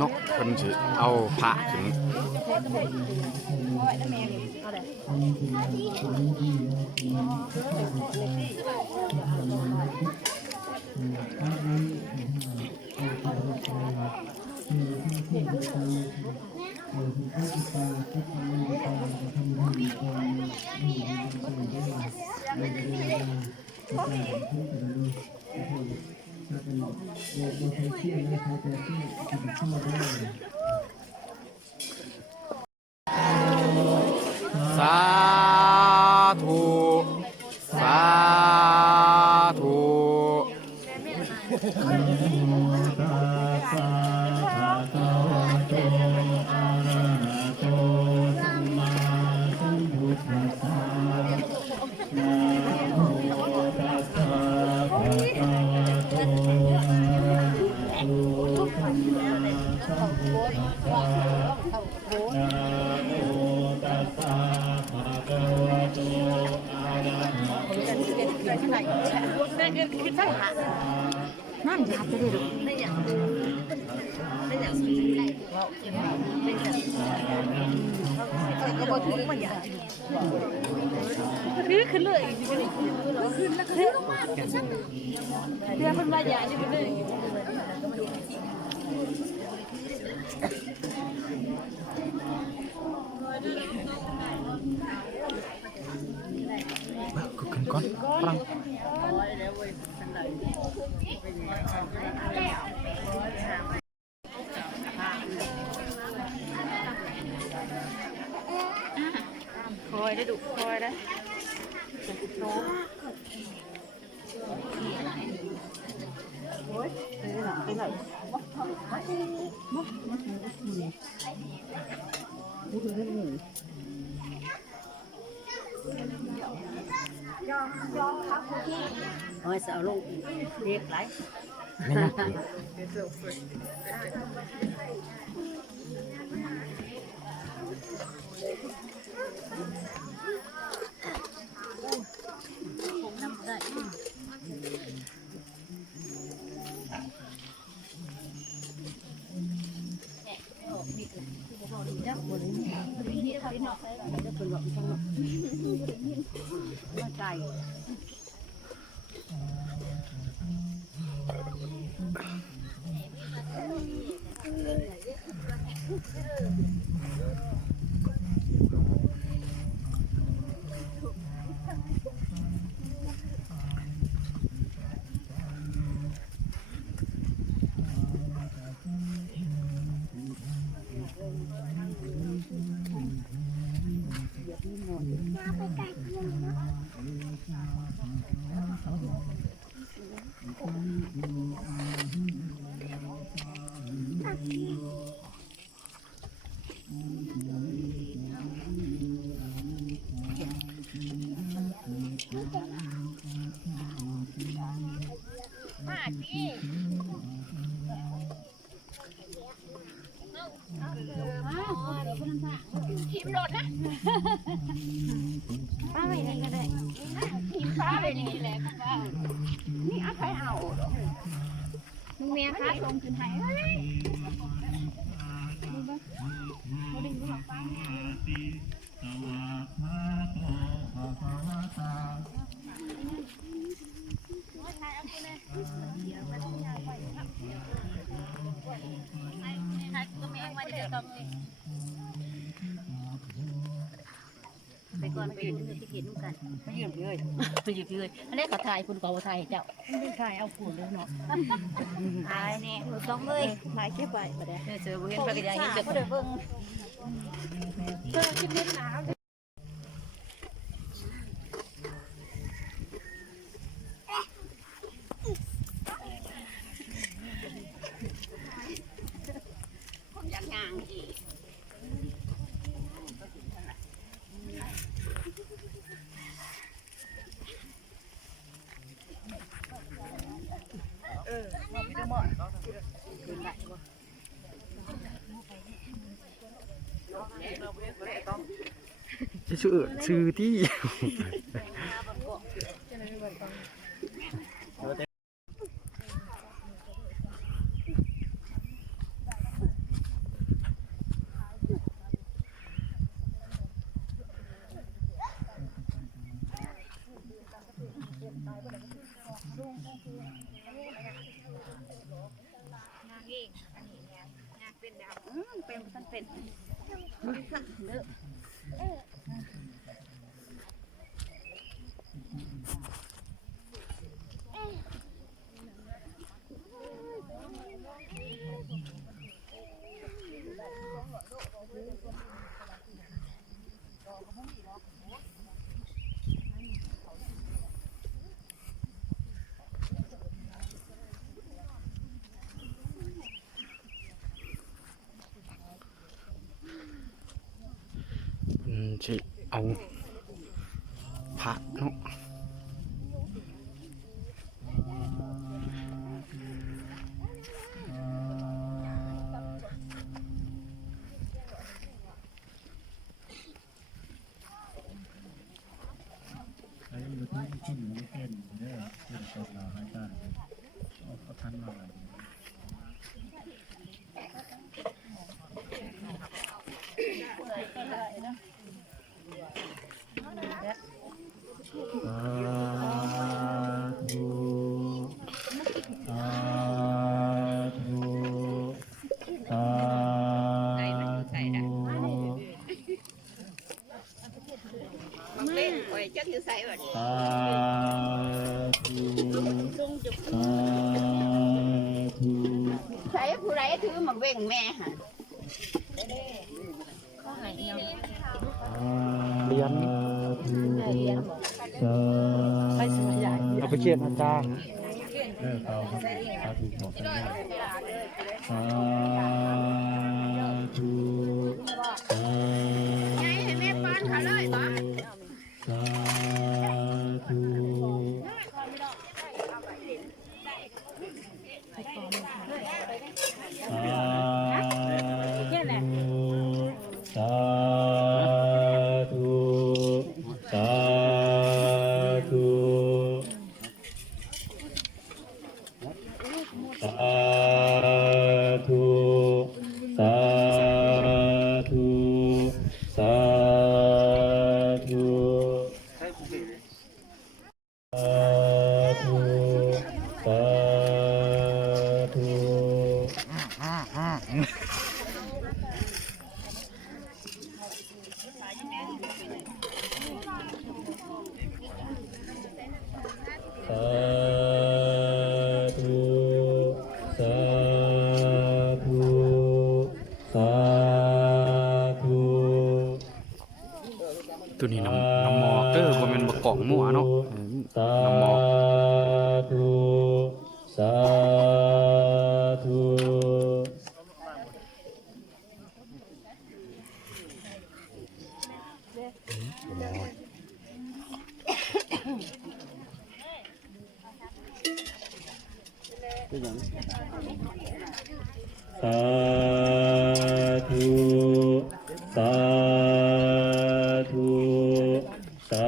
นกคนจะเอาผ้าขึ้นสาธุสาธุนั่นจะทำได้หรือไม่อยากไม่อยากก็บอกถือมันอยากถือขึ้นเลยขึ้นแล้วถือลงมาเดี๋ยวมันมาใหญ่นี่เลยขึ้นก่อนปรังคอยได้ดุคอยได้โอ้ยไปไหนโอ้ยสาวลูกเรียกไรใจทีมรถนะป้าไปไหนก็ได้ทีมป้าไปนี่แหละป้านี่เอาใครเอาลุงเมียค้าลงขึ้นไทยไปก่อนไปยืนที่เขียนนุ่งกันไปยืนเลยไปยืนเลยอันนี้เขาถ่ายคุณเขาถ่ายเจ้าไม่ถ่ายเอาผู้เลยเนาะถ่ายเนี่ยต้องเลยถ่ายแค่ไปก็ได้เจอบุญไปกันยังเจอเดี๋ยวเบิ่งเจอคิดเล่นน้ำชื่อที่ เป็นท่านเป็น สิเอาพระเนาะไอ้อยู่ที่ที่หนูไม่เป็นเนี่ยเป็นตัวเราให้ได้เขาทันมาอะไรสาธุสาธุสาธุ เล่นไปจักอยู่ใส่บัด สาธุสาธุ ใส่ผู้ใดถือมาเว่งแม่ฮะ เรียน ไปสมัยใหญ่ เอาไปเขียนอาจารย์ เอาครับสาธุบอกกันสาธุสา ให้แม่ป้อนเขาเลยบ่ ธุสาธุสาธุสาธุสาธุสาธุสาธุสาธุ สาธุสาธุสาธุ ตัวนี้น้ำหมอกบ่แม่นบ่กล่องมั่วเนาะ สา น้ำหมอก ธุสาธุ สาธุสาธุสาธุสา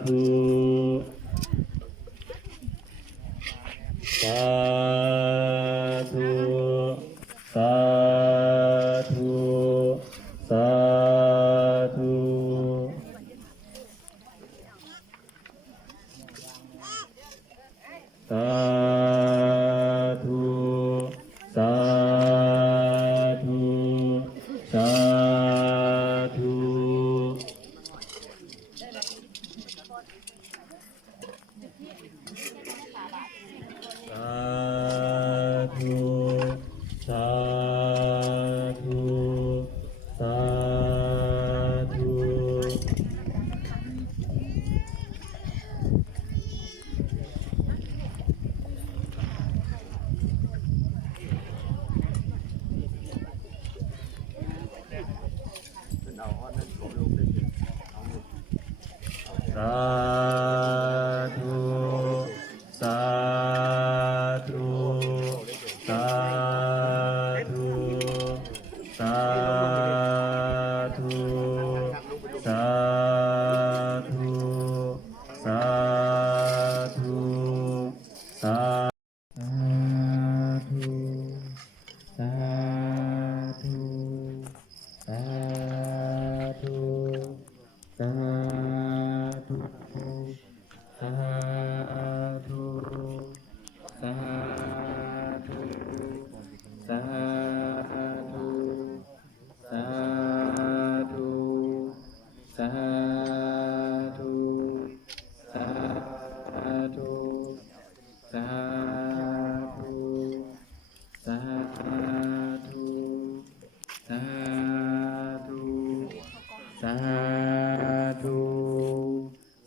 ธุสาธุสาธุสาธุสาธุสาธุสาธุสาธุสาธุ สาธุสาธุสาธุสาธุสาธุสาธุสาธุสาธุสาธุสาธุสาธุ